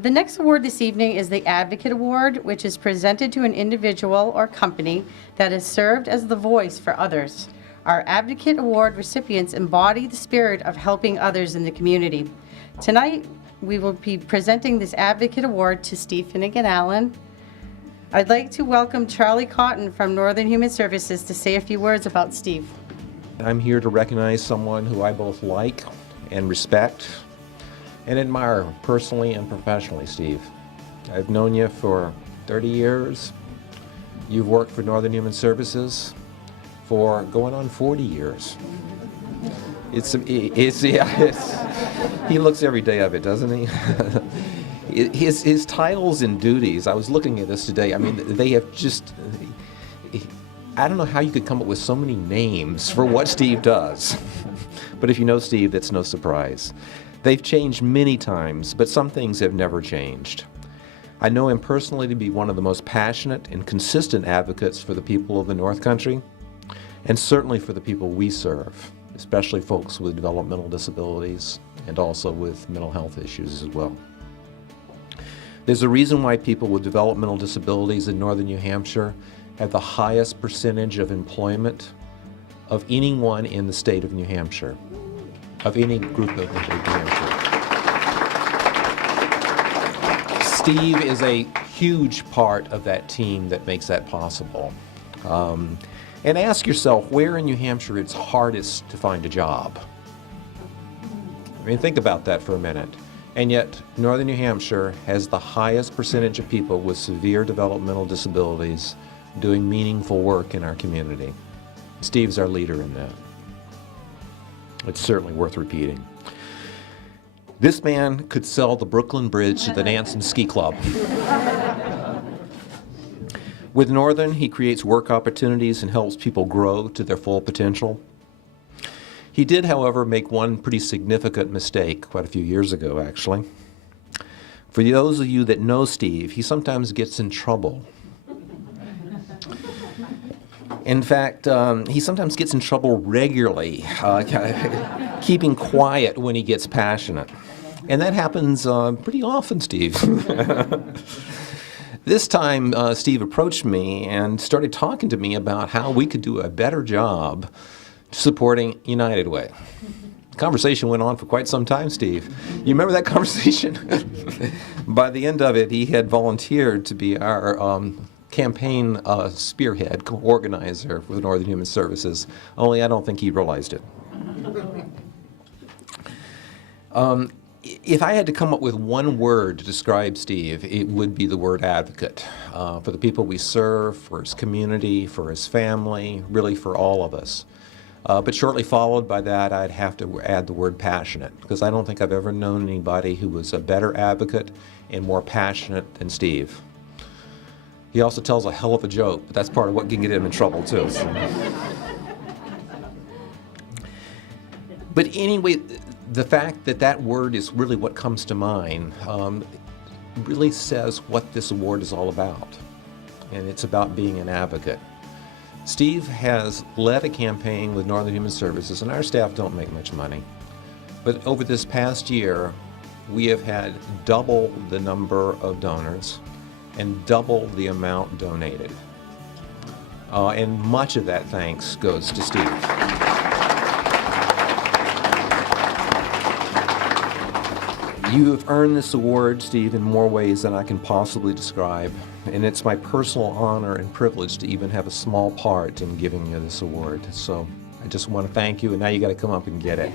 The next award this evening is the Advocate Award, which is presented to an individual or company that has served as the voice for others. Our Advocate Award recipients embody the spirit of helping others in the community. Tonight, we will be presenting this Advocate Award to Steve Finnigan Allen. I'd like to welcome Charlie Cotton from Northern Human Services to say a few words about Steve. I'm here to recognize someone who I both like and respect and admire personally and professionally, Steve. I've known you for 30 years. You've worked for Northern Human Services for going on 40 years. He looks every day of it, doesn't he? His titles and duties, I was looking at this today, I mean, they have just, I don't know how you could come up with so many names for what Steve does. But if you know Steve, that's no surprise. They've changed many times, but some things have never changed. I know him personally to be one of the most passionate and consistent advocates for the people of the North Country, and certainly for the people we serve, especially folks with developmental disabilities and also with mental health issues as well. There's a reason why people with developmental disabilities in northern New Hampshire have the highest percentage of employment of anyone in the state of New Hampshire, of any group of New Hampshire. Steve is a huge part of that team that makes that possible. And ask yourself where in New Hampshire it's hardest to find a job. I mean, think about that for a minute. And yet, Northern New Hampshire has the highest percentage of people with severe developmental disabilities doing meaningful work in our community. Steve's our leader in that. It's certainly worth repeating. This man could sell the Brooklyn Bridge to the Nansen Ski Club. With Northern, he creates work opportunities and helps people grow to their full potential. He did, however, make one pretty significant mistake quite a few years ago, actually. For those of you that know Steve, he sometimes gets in trouble. In fact, he sometimes gets in trouble regularly, keeping quiet when he gets passionate. And that happens pretty often, Steve. This time, Steve approached me and started talking to me about how we could do a better job supporting United Way. The conversation went on for quite some time, Steve. You remember that conversation? By the end of it, he had volunteered to be our campaign spearhead, organizer with Northern Human Services, only I don't think he realized it. If I had to come up with one word to describe Steve, it would be the word advocate. For the people we serve, for his community, for his family, really for all of us. But shortly followed by that, I'd have to add the word passionate, because I don't think I've ever known anybody who was a better advocate and more passionate than Steve. He also tells a hell of a joke, but that's part of what can get him in trouble too. So. But anyway, the fact that that word is really what comes to mind really says what this award is all about. And it's about being an advocate. Steve has led a campaign with Northern Human Services, and our staff don't make much money. But over this past year, we have had double the number of donors and double the amount donated. And much of that thanks goes to Steve. You have earned this award, Steve, in more ways than I can possibly describe, and it's my personal honor and privilege to even have a small part in giving you this award. So I just want to thank you, and now you got to come up and get it.